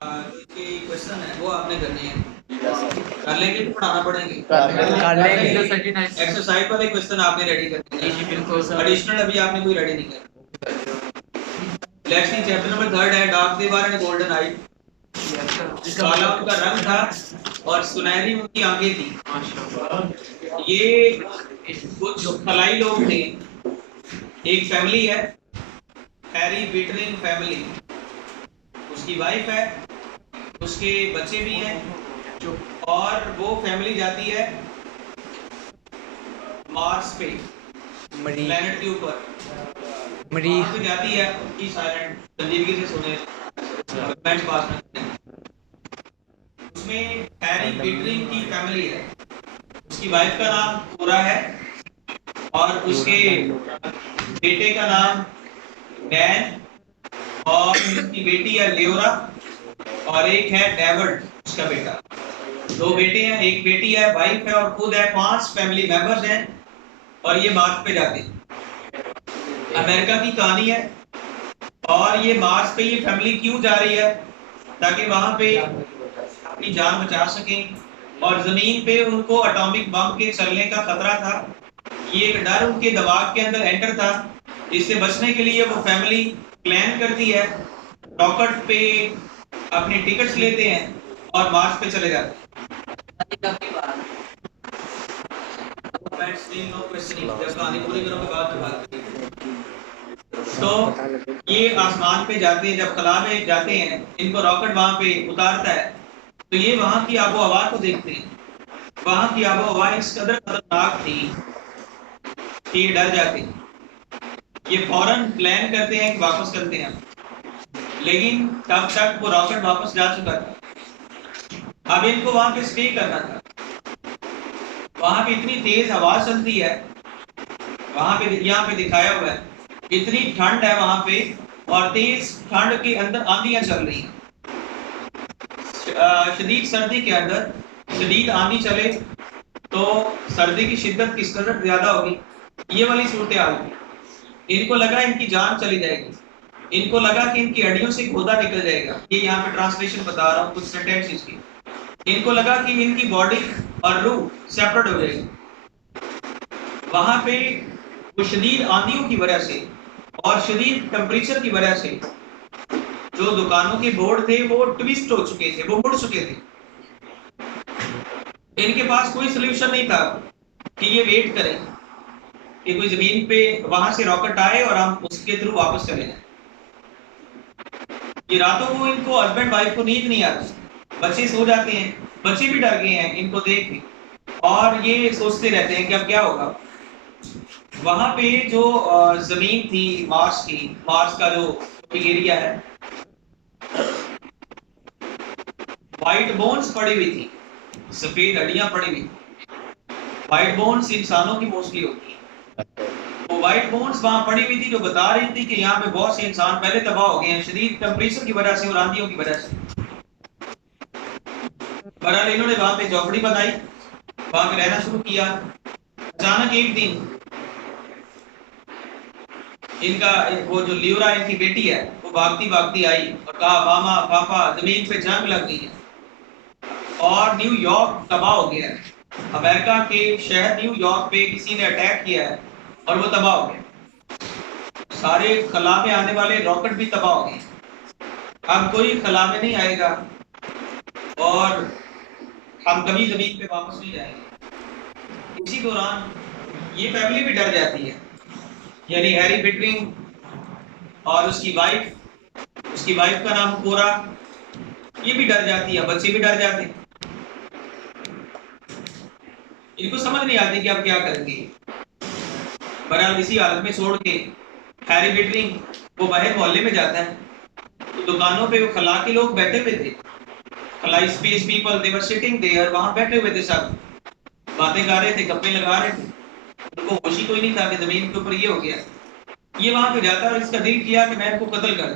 कोई क्वेश्चन है वो आपने करनी है, कर लेंगे तो पढ़ाना पड़ेंगे। एक्सरसाइज वाले क्वेश्चन आपने रेडी करने हैं। बिल्कुल एडिशनल अभी आपने कोई रेडी नहीं किया। लेट्स सी चैप्टर नंबर 3 है डार्क दीवार एंड गोल्डन आई। काला उनका रंग था और सुनहरी उनकी आंखें थी। ये कुछ खलाई लोग थे। एक फैमिली है, हैरी बिटरिंग फैमिली। उसकी वाइफ है, उसके बच्चे भी हैं, और वो फैमिली जाती है मार्स पे, प्लेनेट के ऊपर वहां पे जाती है। उनकी साइलेंट संजीदगी से सुने कमेंट्स पास करते हैं। उसमें हैरी बिटरिंग की फैमिली है। उसकी वाइफ का नाम कोरा है और उसके बेटे का नाम डैन, और उसकी बेटी है लियोरा, और एक है डेविड उसका बेटा। दो बेटे हैं, एक बेटी है, वाइफ है और खुद है। 5 फैमिली मेंबर्स हैं और ये मार्स पे जाते हैं। अमेरिका की कहानी है। और ये मार्स पे ये फैमिली क्यों जा रही है? ताकि वहां पे अपनी जान बचा सकें, और जमीन पे उनको एटॉमिक बम के चलने का खतरा था। ये एक डर उनके दिमाग के अंदर एंटर था, जिससे बचने के लिए वो फैमिली प्लान करती है, रॉकेट पे अपनी टिकट्स लेते हैं और मार्स पे चले जाते हैं। जब कहानी पूरी करोगे बाद में बात करेंगे। तो ये आसमान पे जाते हैं, जब खला में जाते हैं, इनको रॉकेट वहां पे उतारता है, तो ये वहां की आबो हवा को देखते हैं। वहां की आबो हवा इस कदर खतरनाक थी कि ये डर जाते हैं। ये फौरन प्लान करते हैं कि वापस करते हैं, लेकिन तब तक वो रॉकेट वापस जा चुका था। अब इनको वहां पे स्टे करना था। वहां पे इतनी तेज हवा चलती है, वहां पे यहाँ पे दिखाया हुआ है, इतनी ठंड है वहां पे, और तेज ठंड के अंदर आंधियां चल रही हैं। शदीद सर्दी के अंदर शदीद आंधी चले तो सर्दी की शिद्दत किस कदर ज्यादा होगी, ये वाली सूरत हाल होगी। इनको लगा इनकी जान चली जाएगी, इनको लगा कि इनकी हड्डियों से गोदा निकल जाएगा। ये यहाँ पे ट्रांसलेशन बता रहा हूँ कुछ सेंटेंसेस की। इनको लगा कि इनकी बॉडी और रूह सेपरेट हो जाएगी। वहां पे वो शदीद आंधियों की वजह से और शदीद टेम्परेचर की वजह से जो दुकानों के बोर्ड थे वो ट्विस्ट हो चुके थे, वो मुड़ चुके थे। इनके पास कोई सोल्यूशन नहीं था कि ये वेट करें कि कोई जमीन पे वहां से रॉकेट आए और हम उसके थ्रू वापस चले जाएं। ये रातों को इनको हस्बैंड वाइफ को नींद नहीं आती, बच्चे सो जाते हैं, बच्चे भी डर गए हैं इनको देख के, और ये सोचते रहते हैं कि अब क्या होगा। वहां पे जो जमीन थी मार्स की, मार्स का जो एरिया है, व्हाइट बोन्स पड़ी हुई थी, सफेद हड्डियां पड़ी हुई। व्हाइट बोन्स इंसानों की मोस्टली होती है। वो व्हाइट बोन्स वहां पड़ी हुई थी जो बता रही थी कि यहाँ पे बहुत से इंसान पहले तबाह हो गए हैं शदीद टेम्परेचर की वजह से और आंधियों की वजह से। बहरहाल इन्होंने वहां पे झोपड़ी बनाई, वहां पे रहना शुरू किया। अचानक एक दिन इनका वो जो लियोरा इनकी बेटी है वो भागती भागती आई और कहा, मामा पापा जमीन पे जंग लग गई है और न्यूयॉर्क तबाह हो गया है। अमेरिका के शहर न्यूयॉर्क पे किसी ने अटैक किया है और वो तबाह हो गया। सारे खला में आने वाले रॉकेट भी तबाह हो गए। अब कोई खला में नहीं आएगा और हम कभी जमीन पे वापस नहीं जाएंगे। इसी दौरान ये फैमिली भी डर जाती है, यानी हैरी बिटरिंग और उसकी वाइफ का नाम कोरा, ये भी डर जाती है, बच्चे भी डर जाते हैं। इनको समझ नहीं आती कि अब क्या करेंगे। बहरहाल इसी हालत में छोड़ के हैरी बिटरिंग वो बाहर मोहल्ले में जाता है, तो दुकानों पे वो खला के लोग बैठे हुए थे। खलाई space people they were sitting there, वहां बैठे हुए थे, सब बातें कर रहे थे, गप्पे लगा रहे थे। उनको होश ही कोई नहीं था कि जमीन के ऊपर ये हो गया। ये वहां पे जाता है और इसका दिल किया कि मैं इनको कत्ल कर।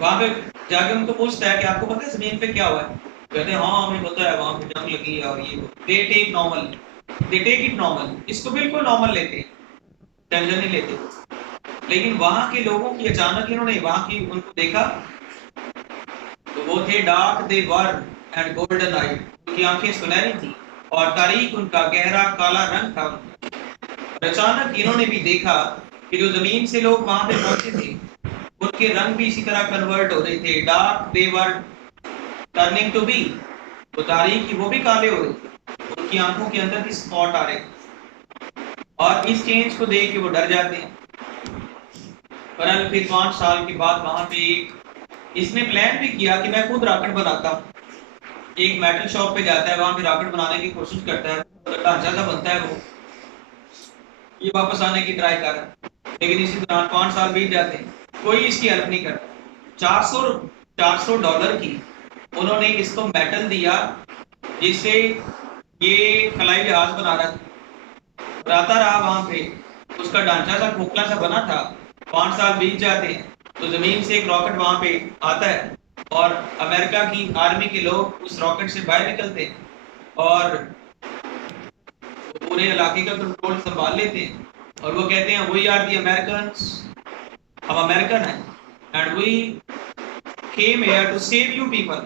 वहां पे जाके उनको पूछता है कि आपको पता है जमीन पे क्या हुआ है? कहते हैं हाँ हमें पता है, वहां पे जंग लगी है और ये they take normal, they take it normal, इसको बिल्कुल नॉर्मल लेते हैं, टेंशन नहीं लेते। लेकिन वहां के लोगों की अचानक इन्होंने वहां की उनको देखा तो वो थे dark they were and golden eye, उनकी आंखें सुनहरी थी और तारीक उनका गहरा काला रंग था। और अचानक इन्होंने भी देखा कि जो जमीन से लोग वहां पे पहुंचे थे उनके रंग भी इसी तरह कन्वर्ट हो रहे थे। Dark they were turning to be, तो तारीक की वो भी काले हो रहे थे, उनकी आंखों के अंदर भी स्पॉट आ रहे थे और इस चेंज को देख के वो डर जाते हैं। पर फिर 5 साल के बाद वहां पे इसने प्लान भी किया कि मैं खुद रॉकेट बनाता हूँ। एक मेटल शॉप पे जाता है, वहां पे रॉकेट बनाने की कोशिश करता है, तो ढांचा सा बनता है, वो ये वापस आने की ट्राई कर रहा है, लेकिन इसी दौरान 5 साल बीत जाते हैं, कोई इसकी हेल्प नहीं करता। 400 डॉलर की उन्होंने इसको मेटल दिया जिससे ये खलाई जहाज बना रहा था, आता रहा वहां पे, उसका ढांचा सा खोखला सा बना था। 5 साल बीत जाते हैं तो जमीन से एक रॉकेट वहां पे आता है और अमेरिका की आर्मी के लोग उस रॉकेट से बाहर निकलते हैं और पूरे इलाके का कंट्रोल संभाल लेते हैं और वो कहते हैं वी आर द अमेरिकन्स, हम अमेरिकन हैं and we came here to save you people,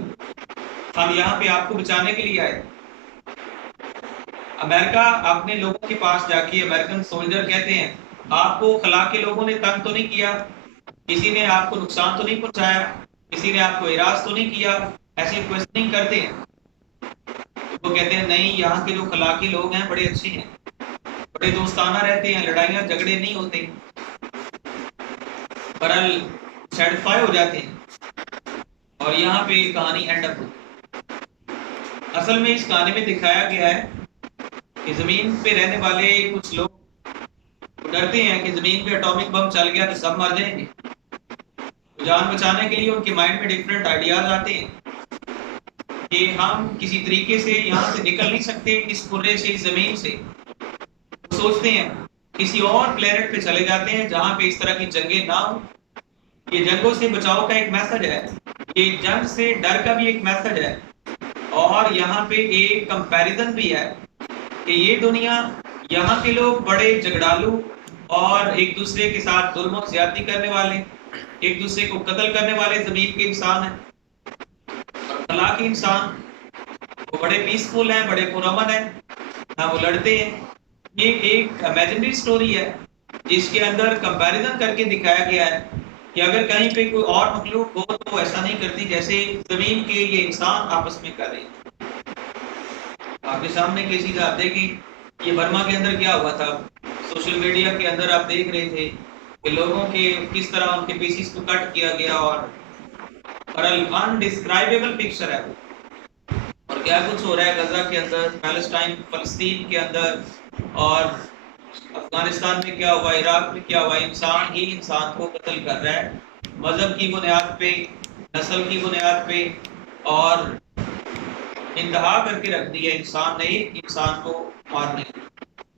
हम यहाँ पे आपको बचाने के लिए आए। अमेरिका अपने लोगों के पास जाके अमेरिकन सोल्जर कहते हैं आपको खला के लोगों ने तंग तो नहीं किया, किसी ने आपको नुकसान तो नहीं पहुंचाया, किसी ने आपको हिरास तो नहीं किया, ऐसे क्वेश्चनिंग करते हैं। तो वो कहते हैं नहीं, यहाँ के जो खला के लोग हैं बड़े अच्छे हैं, बड़े दोस्ताना रहते हैं, लड़ाइयाँ झगड़े नहीं होते, बहरहाल सेटिस्फाई हो जाते हैं और यहाँ पे कहानी एंड अप होती। असल में इस कहानी में दिखाया गया है कि जमीन पे रहने वाले कुछ लोग डरते हैं कि जमीन पे एटॉमिक बम चल गया तो सब मर जाएंगे, तो जान बचाने के लिए उनके माइंड में डिफरेंट आइडियाज आते हैं कि हम किसी तरीके से यहाँ से निकल नहीं सकते, इस कुर्रे से, इस जमीन से। तो सोचते हैं किसी और प्लेनेट पे चले जाते हैं जहाँ पे इस तरह की जंगें ना हो। ये जंगों से बचाव का एक मैसेज है, ये जंग से डर का भी एक मैसेज है और यहाँ पे एक कंपैरिजन भी है कि ये दुनिया, यहाँ के लोग बड़े झगड़ालू और एक दूसरे के साथ जुल्म और ज्यादती करने वाले, एक दूसरे को कत्ल करने वाले जमीन के इंसान हैं, और खला के इंसान वो बड़े पीसफुल हैं, बड़े पुरअमन हैं, ना वो लड़ते हैं। ये एक इमेजिनरी स्टोरी है जिसके अंदर कंपैरिजन करके दिखाया गया है कि अगर कहीं पे कोई और मखलूक हो तो ऐसा नहीं करती जैसे जमीन के ये इंसान आपस में कर रहे हैं। आपके सामने की चीज आप देखें, ये बर्मा के अंदर क्या हुआ था, सोशल मीडिया के अंदर आप देख रहे थे कि लोगों के किस तरह उनके पीसीस को कट किया गया और अनडिस्क्राइबेबल पिक्चर है। और क्या कुछ हो रहा है गजा के अंदर, पैलेस्टाइन फलस्तीन के अंदर, और अफगानिस्तान में क्या हुआ, इराक में क्या हुआ। इंसान ही इंसान को कत्ल कर रहा है, मजहब की बुनियाद पे, नस्ल की बुनियाद पे, और इंतहा करके रख दिया इंसान ने इंसान को मारने।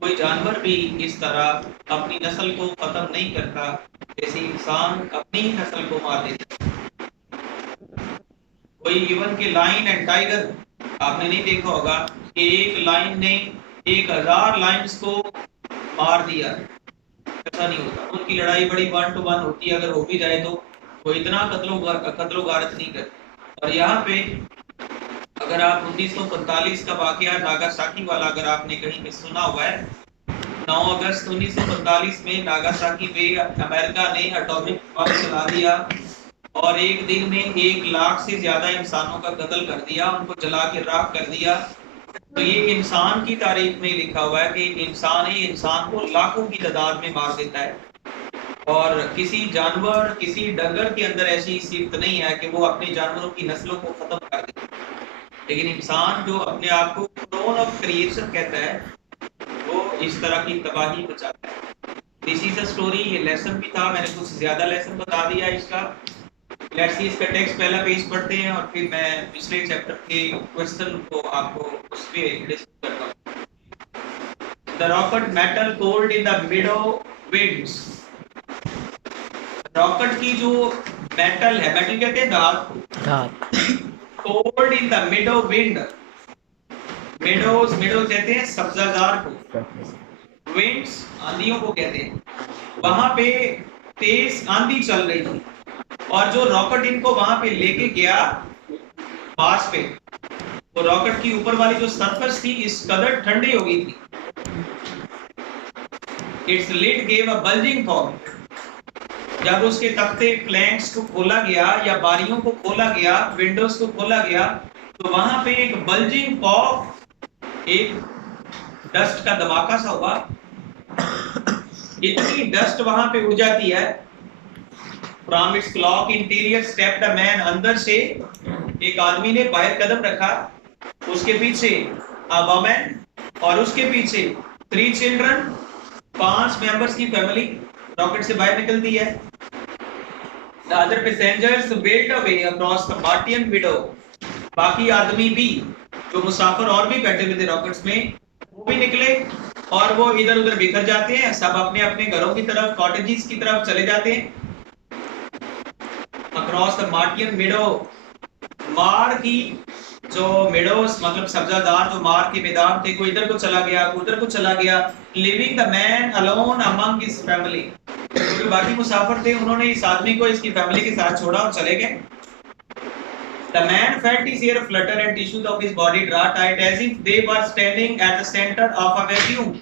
कोई जानवर भी इस तरह अपनी नस्ल को खत्म नहीं करता जैसे इंसान अपनी ही नस्ल को मार देता। कोई इवन के लायन एंड टाइगर आपने नहीं देखा होगा कि एक लायन ने 1000 लायंस को मार दिया, ऐसा नहीं होता। उनकी लड़ाई बड़ी 1 to 1 होती है, अगर हो भी जाए तो वो इतना कत्लो गारत नहीं करते। और यहाँ पे अगर आप 1945 का वाकया नागासाकी वाला अगर आपने कहीं पे सुना हुआ है, 9 अगस्त 1945 में नागासाकी पे अमेरिका ने एटॉमिक बम चला दिया और एक दिन में 1 लाख से ज्यादा इंसानों का कत्ल कर दिया, उनको जला के राख कर दिया। तो ये इंसान की तारीख में लिखा हुआ है कि इंसान ही इंसान को लाखों की तादाद में मार देता है और किसी जानवर, किसी डंगर के अंदर ऐसी सिफत नहीं है कि वो अपने जानवरों की नस्लों को खत्म कर दे। लेकिन इंसान जो अपने आप को क्लोन ऑफ क्रिएशन कहता है वो इस तरह की तबाही बचाता है। This is a story. ये लेसन भी था, मैंने कुछ ज्यादा लेसन बता दिया इसका। लेट्स सी इसका टेक्स्ट पहला पेज पढ़ते हैं और फिर मैं पिछले चैप्टर के क्वेश्चन को आपको उस पे डिस्कस करता हूं। The rocket metal cold in the meadow winds. Rocket की जो मेटल है, मेटल कहते हैं धात, cold in the meadow wind. Meadows, meadow कहते हैं सब्जाजार को, विंड्स आंधियों को कहते हैं। वहां पे तेज आंधी चल रही थी और जो रॉकेट इनको वहां पे लेके गया मार्स पे, वो रॉकेट की ऊपर वाली जो सरफेस थी इस कदर ठंडी हो गई थी, it's lid gave a bulging form. जब उसके तख्ते प्लैंक्स को खोला गया या बारियों को खोला गया, विंडोज को खोला गया, तो वहां पे एक बल्जिंग फॉर्म, एक डस्ट का धमाका सा हुआ। इतनी डस्ट वहां पे उड़ जाती है। From its clock interior stepped a man, अंदर से एक आदमी ने बाहर कदम रखा, उसके पीछे अ वुमन, और उसके पीछे 3 चिल्ड्रन, 5 मेंबर्स की फैमिली रॉकेट से बाहर निकलती है। The other passengers belt away across the Martian window, बाकी आदमी भी, जो मुसाफिर और भी बैठे हुए थे रॉकेट्स में, वो भी निकले और वो इधर उधर बिखर जाते हैं, सब अपने अपने घरों की तरफ, कॉटेजेस की तरफ चले जाते हैं। अक्रॉस द मार्टियन मिडो, मार की जो मिडोस मतलब सब्जादार जो मार के मैदान थे, कोई इधर को चला गया, कोई उधर को चला गया। Living the man alone among his family, जो बाकी मुसाफिर थे उन्होंने इस आदमी को इसकी फैमिली के साथ छोड़ा और चले गए। The man felt his hair flutter and tissues of his body draw tight as if they were standing at the center of a vacuum.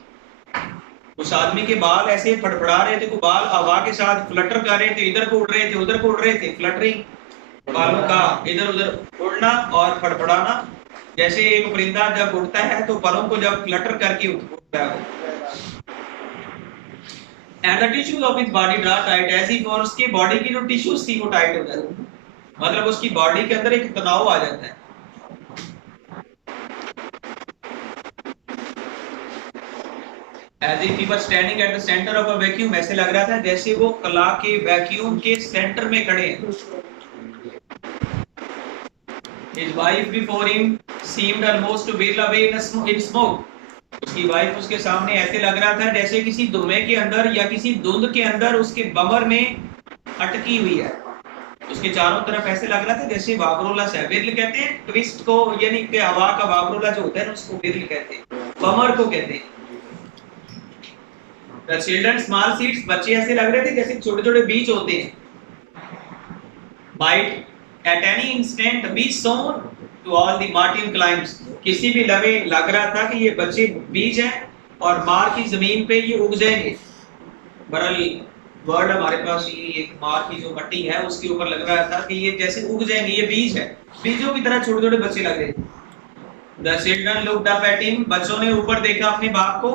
उस आदमी के बाल ऐसे फड़फड़ा रहे थे, बाल हवा के साथ फ्लटर कर रहे थे, इधर को उड़ रहे थे, उधर को उड़ रहे थे। फ्लटरिंग, बालों का इधर उधर उड़ना और फड़फड़ाना, जैसे एक परिंदा जब उड़ता है तो बालों को जब फ्लटर करके उड़ता है। And the tissues of his body draw tight as if, और उसकी बॉडी की जो टिश्यूज थी वो टाइट हो जाती, मतलब उसकी बॉडी के अंदर एक तनाव आ जाता है। As if he was standing at the center of a vacuum, ऐसे लग रहा था जैसे वो कला के वैक्यूम के सेंटर में खड़े हैं। His wife before him seemed almost to wail away in smoke. उसकी वाइफ उसके सामने ऐसे लग रहा था जैसे किसी धुएं के अंदर या किसी धुंध के अंदर उसके बमर में अटकी हुई है। उसके चारों तरफ ऐसे लग रहा था जैसे वाबरोला से, बिरल कहते हैं ट्विस्ट को, यानी कि हवा का वाबरोला जो होता है ना उसको बिरल कहते हैं, बमर को कहते हैं। The children small seeds, बच्चे ऐसे लग रहे थे जैसे छोटे-छोटे बीज होते हैं। Might at any instant be sown to all the Martian climes, किसी भी लम्हे लग रहा था कि ये बच्चे बीज हैं और मार की जमीन पे ये उग जाएंगे। बरल वर्ड हमारे पास ये एक मार की जो मट्टी है उसके ऊपर लग रहा था कि ये जैसे उग जाएंगे, ये बीज है, बीजों की तरह छोटे-छोटे बच्चे लग रहे थे। The children looked up at him, बच्चों ने ऊपर देखा अपने बाप को,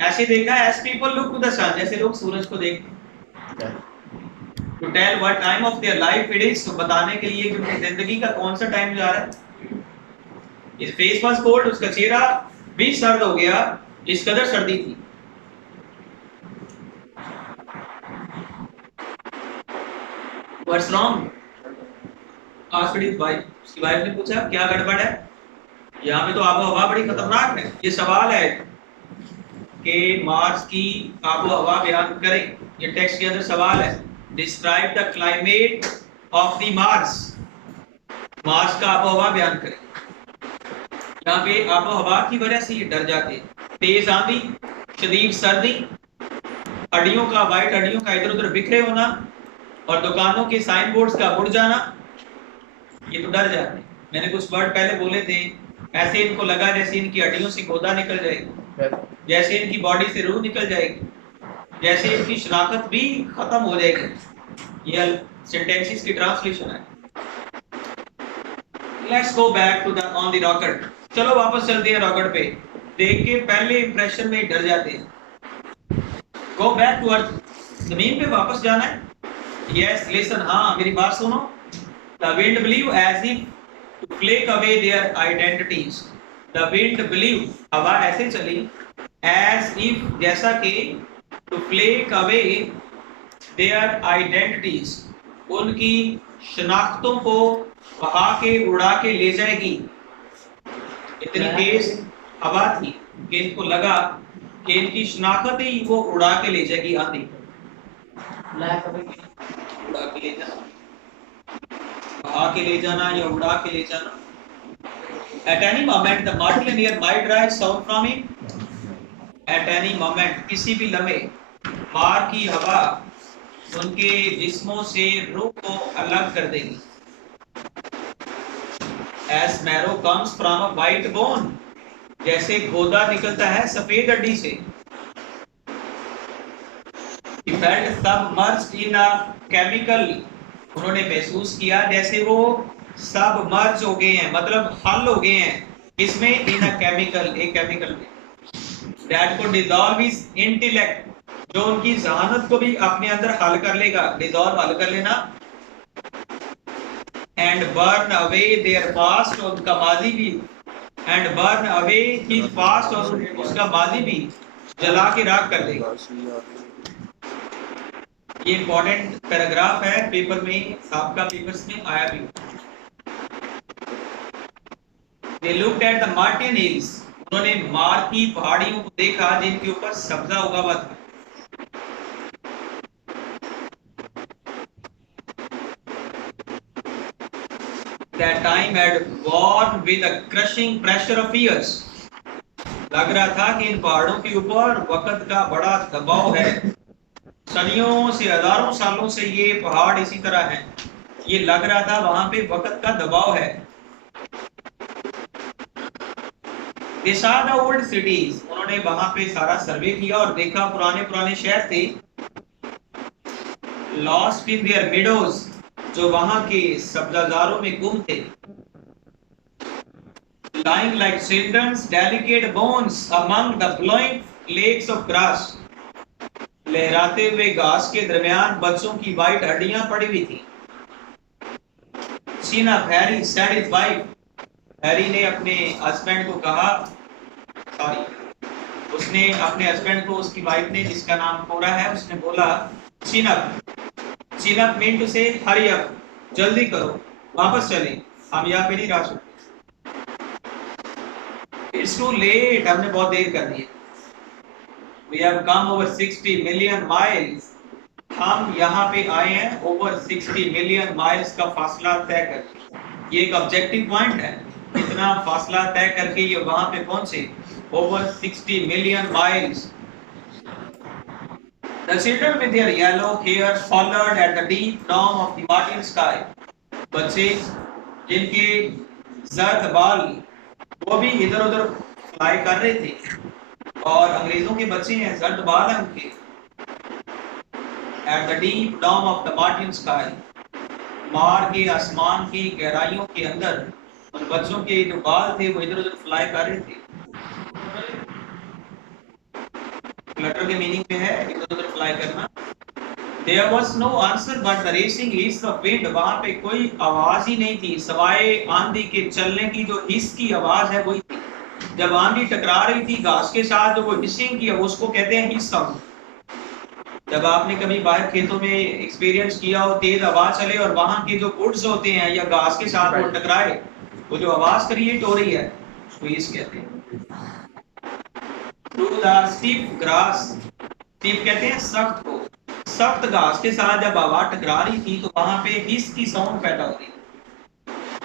ऐसे देखा as people look to the sun, जैसे लोग सूरज को देखते हैं। To tell what time of their life it is, तो बताने के लिए कि उनकी जिंदगी का कौन सा टाइम जा रहा है। His face was cold, उसका चेहरा भी सर्द हो गया, इस कदर सर्दी थी। What's wrong? Asked his wife, उसकी वाइफ ने पूछा क्या गड़बड़ है, यहाँ पे तो आबो हवा बड़ी खतरनाक है। ये सवाल है कि मार्स की आबो हवा बयान करें, ये टेक्स्ट के अंदर सवाल है। Describe the climate of the Mars, Mars का आबो हवा बयान करें। यहाँ पे आबो हवा की वजह से ये डर जाते हैं। तेज आंधी, शदीद सर्दी, हड्डियों का, वाइट हड्डियों का इधर उधर बिखरे होना और दुकानों के साइन बोर्ड्स का उड़ जाना, ये तो डर जाते हैं। मैंने कुछ वर्ड पहले बोले थे, ऐसे इनको लगा जैसे इनकी हड्डियों से गोदा निकल जाएगी, जैसे इनकी बॉडी से रूह निकल जाएगी, जैसे इनकी शनाख्त भी खत्म हो जाएगी। ये सेंटेंसेस की ट्रांसलेशन है। Let's go back to the on the rocket, चलो वापस चलते हैं रॉकेट पे। देख के पहले इंप्रेशन में डर जाते हैं। गो बैक टू अर्थ, जमीन पे वापस जाना है। यस लिसन, हाँ मेरी बात सुनो। The wind blew as if to flake away their identities. The wind blew, हवा ऐसे चली, as if जैसा कि to flake away their identities, उनकी शनाख्तों को बहा के उड़ा के ले जाएगी। इतनी तेज हवा थी कि इनको लगा कि इनकी शनाख्त ही वो उड़ा के ले जाएगी। आंधी उड़ा के ले जाना, बहा के ले जाना या उड़ा के ले जाना। At any moment the Martian might rise sound from him. At any moment, किसी भी लम्हे मार की हवा उनके जिस्मों से रूह को अलग कर देगी। As marrow comes from a white bone, जैसे गोदा निकलता है सफेद हड्डी से। He felt submerged in a chemical, उन्होंने महसूस किया जैसे वो सबमर्ज हो गए हैं, मतलब हल हो गए हैं इसमें, इन अ केमिकल, एक केमिकल में। That could dissolve his intellect, जो उनकी जहानत को भी अपने अंदर हल कर लेगा, डिजॉल्व हल कर लेना। And burn away their past, और उनका माजी भी, and burn away his past, और उसका माजी भी जला के राख कर देगा। ये इंपॉर्टेंट पैराग्राफ है, पेपर में, आपका पेपर्स में आया भी। They looked at the Martian hills, उन्होंने मार की पहाड़ियों को देखा जिनके ऊपर सब्जा उगा हुआ था। That time had worn with the crushing pressure of years, लग रहा था कि इन पहाड़ों के ऊपर वक्त का बड़ा दबाव है। सदियों से, हजारों सालों से ये पहाड़ इसी तरह हैं। ये लग रहा था वहां पे वक्त का दबाव है। They saw the old cities, उन्होंने वहां पे सारा सर्वे किया और देखा पुराने पुराने शहर थे। Lost in their meadows, जो वहां के सब्जाजारों में गुम थे। Lying like children's delicate bones among the blowing flakes of grass, लहराते हुए घास के दरमियान बच्चों की वाइट हड्डियां पड़ी हुई थी। Sina Harry said his wife, Harry ने अपने हस्बैंड को कहा, उसने अपने हस्बैंड को, उसकी वाइफ ने जिसका नाम कोरा है, उसने बोला चीनअप मीन टू से हरी अप, जल्दी करो, वापस चलें, हम यहाँ पे नहीं रह सकते। इट्स टू लेट, हमने बहुत देर कर दी। We have come over 60 million miles, हम यहाँ पे आए हैं ओवर 60 मिलियन माइल्स का फासला तय कर। ये एक ऑब्जेक्टिव पॉइंट है, इतना फासला तय करके ये वहां पे पहुंचे, over 60 million miles. The children with their yellow hair followed at the deep dome of the Martian sky, बच्चे जिनके जर्द बाल वो भी इधर उधर फ्लाई कर रहे थे, और अंग्रेजों के बच्चे हैं, जर्द बाल हैं उनके। At the deep dome of the Martian sky, मार के आसमान की गहराइयों के अंदर उन बच्चों के जो बाल थे वो इधर उधर फ्लाई कर रहे थे। फ्लटर के मीनिंग में है इधर उधर फ्लाई करना। There was no answer but the racing hiss of wind, वहां पे कोई आवाज ही नहीं थी सवाए आंधी के चलने की, जो हिस की आवाज है वही थी। जब आंधी टकरा रही थी घास के साथ, जो वो हिसिंग की है उसको कहते हैं हिस साउंड। जब आपने कभी बाहर खेतों में एक्सपीरियंस किया हो, तेज आवाज चले और वहां के जो वुड्स होते हैं या घास के साथ वो टकराए, वो जो आवाज क्रिएट हो रही है उसको हिस कहते हैं। Through the steep grass, steep कहते हैं सख्त को, सख्त घास के साथ जब आवाज टकरा रही थी तो वहां पे हिस की साउंड पैदा हो रही।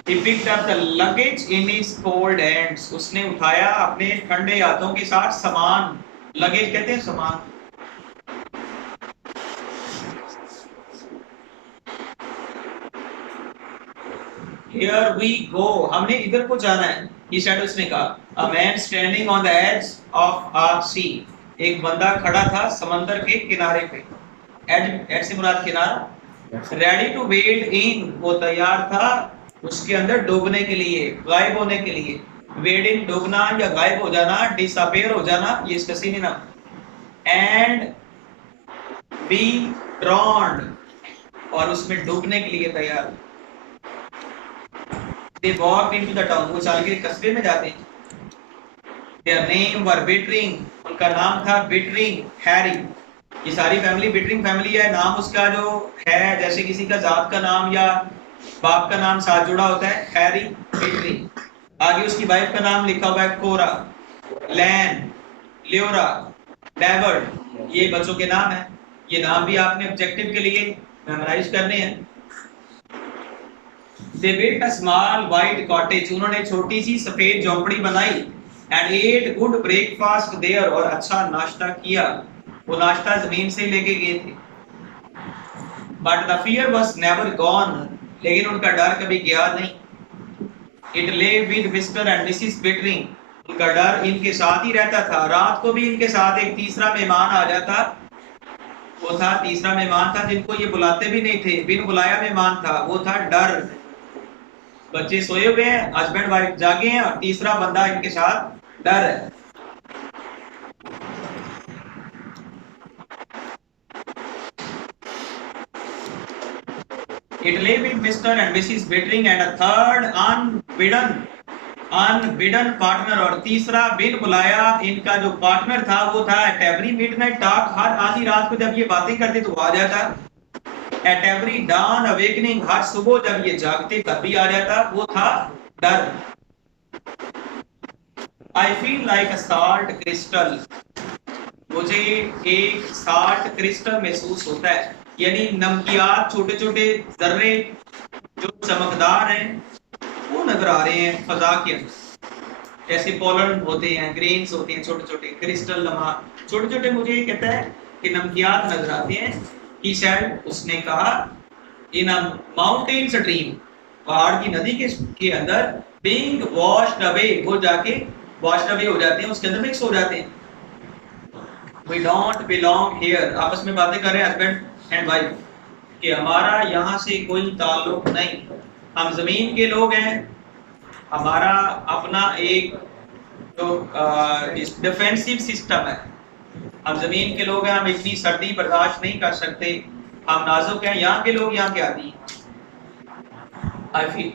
He picked up the luggage in his cold hands, उसने उठाया अपने ठंडे हाथों के साथ सामान, लगेज कहते हैं सामान। Here we go, हमने इधर को जाना है, he said, उसने कहा। A man standing on the edge of a sea, एक बंदा खड़ा था समंदर के किनारे पे। एड से मुराद किनारा। Ready to wade in, वो तैयार था उसके अंदर डूबने के लिए, गायब होने के लिए। Wade in डूबना या गायब हो जाना, disappear हो जाना, ये इसका सिनोनिम। And be drowned, और उसमें डूबने के लिए तैयार। They walked into the town, वो चल के कस्बे में जाते हैं। Their name were Bittering, उनका नाम था बिटरिंग, हैरी। ये सारी फैमिली बिटरिंग फैमिली है, नाम उसका जो है जैसे किसी का जात का नाम या बाप का नाम साथ जुड़ा होता है, हैरी बिटरिंग। आगे उसकी वाइफ का नाम लिखा हुआ है कोरा, लैन, लियोरा, डेवर्ड, ये बच्चों के नाम है। ये नाम भी आपने ऑब्जेक्टिव के लिए मेमोराइज करने हैं। They built a small white cottage, उन्होंने छोटी सी सफेद झोंपड़ी बनाई। And ate good breakfast there, और अच्छा नाश्ता किया। वो नाश्ता जमीन से लेके गए थे। But the fear was never gone, लेकिन उनका डर कभी गया नहीं। इट ले with mister and Mrs bettering, उनका डर इनके साथ ही रहता था। रात को भी इनके साथ एक तीसरा मेहमान आ जाता, वो था तीसरा मेहमान था जिनको ये बुलाते भी नहीं थे, बिन बुलाया मेहमान था, वो था डर। बच्चे सोए हुए हैं, हस्बैंड वाइफ जागे हैं, और तीसरा बंदा इनके साथ डर है। It lay with Mr. and Mrs. Bettering and a third unbidden partner, और तीसरा बिन बुलाया इनका जो पार्टनर था वो था एट एवरी मिडनाइट टॉक, हर आधी रात को जब ये बातें करते तो आ जाता। एट एवरी डॉन अवेकनिंग, हर सुबह जब ये जागते तब भी आ जाता, वो था डर। I feel like a salt crystal, मुझे एक साल्ट क्रिस्टल महसूस होता है, यानी नमकियात छोटे छोटे जर्रे जो चमकदार हैं वो नजर आ रहे हैं फजा के अंदर, जैसे पोलन होते हैं, ग्रेन्स होते हैं छोटे छोटे, क्रिस्टल नमा छोटे छोटे मुझे ये कहता है कि नमकियात नजर आते हैं। ही सेड, उसने कहा, इन अ माउंटेन स्ट्रीम, पहाड़ की नदी के अंदर, बीइंग वॉश्ड अवे, वो जाके वॉश्ड अवे हो जाते हैं, उसके अंदर मिक्स हो जाते हैं। We don't belong here, आपस में बातें कर रहे हैं हस्बैंड एंड वाइफ कि हमारा यहाँ से कोई ताल्लुक नहीं, हम जमीन के लोग हैं, हमारा अपना एक जो डिफेंसिव सिस्टम है, हम जमीन के लोग हैं, हम इतनी सर्दी बर्दाश्त नहीं कर सकते, हम नाजुक हैं, यहाँ के लोग यहाँ के आदि हैं। आई फील,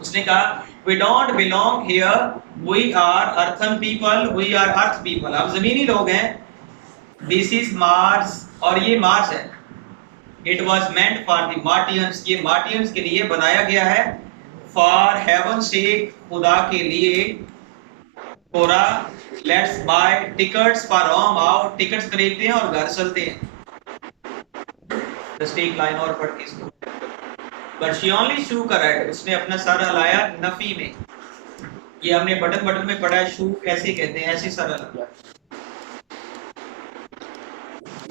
उसने कहा we don't belong here, we are earthen people, we are earth people, हम जमीनी लोग हैं। this is Mars, और ये मार्स है। it was meant for the Martians, ये मार्टियंस के लिए बनाया गया है। for heaven's sake, खुदा के लिए। कोरा, let's buy tickets for home, आओ टिकट्स खरीदते हैं और घर चलते हैं। just एक लाइन और पढ़ के इसको। But she only shook her head, उसने अपना सर हिलाया नफी में। ये हमने बटन में पढ़ा है, शू कैसे कहते हैं, ऐसे सर हिलाया।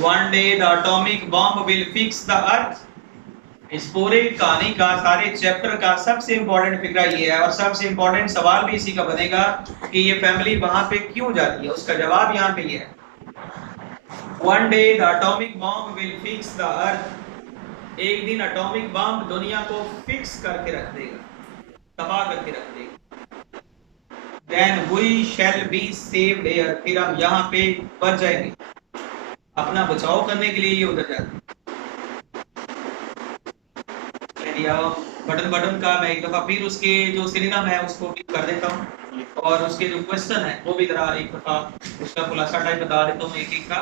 One day the atomic bomb will fix the earth, इस पूरे कहानी का, सारे चैप्टर का सबसे इम्पोर्टेंट फिक्रा ये है, और सबसे इम्पोर्टेंट सवाल भी इसी का बनेगा कि ये फैमिली वहां पे क्यों जाती है, उसका जवाब यहाँ पे ये है। One day the atomic bomb will fix the earth, एक दिन एटॉमिक बम दुनिया को फिक्स करके रख देगा, तबाह करके रख देगा। Then we shall be saved here, फिर हम यहाँ पे बच जाएंगे। अपना बचाव करने के लिए ये उधर जाते हैं। बटन का मैं एक दफा फिर उसके जो सिनेमा है उसको भी कर देता हूँ, और उसके जो क्वेश्चन है वो भी जरा एक दफा उसका खुलासा टाइप बता देता हूँ एक एक का।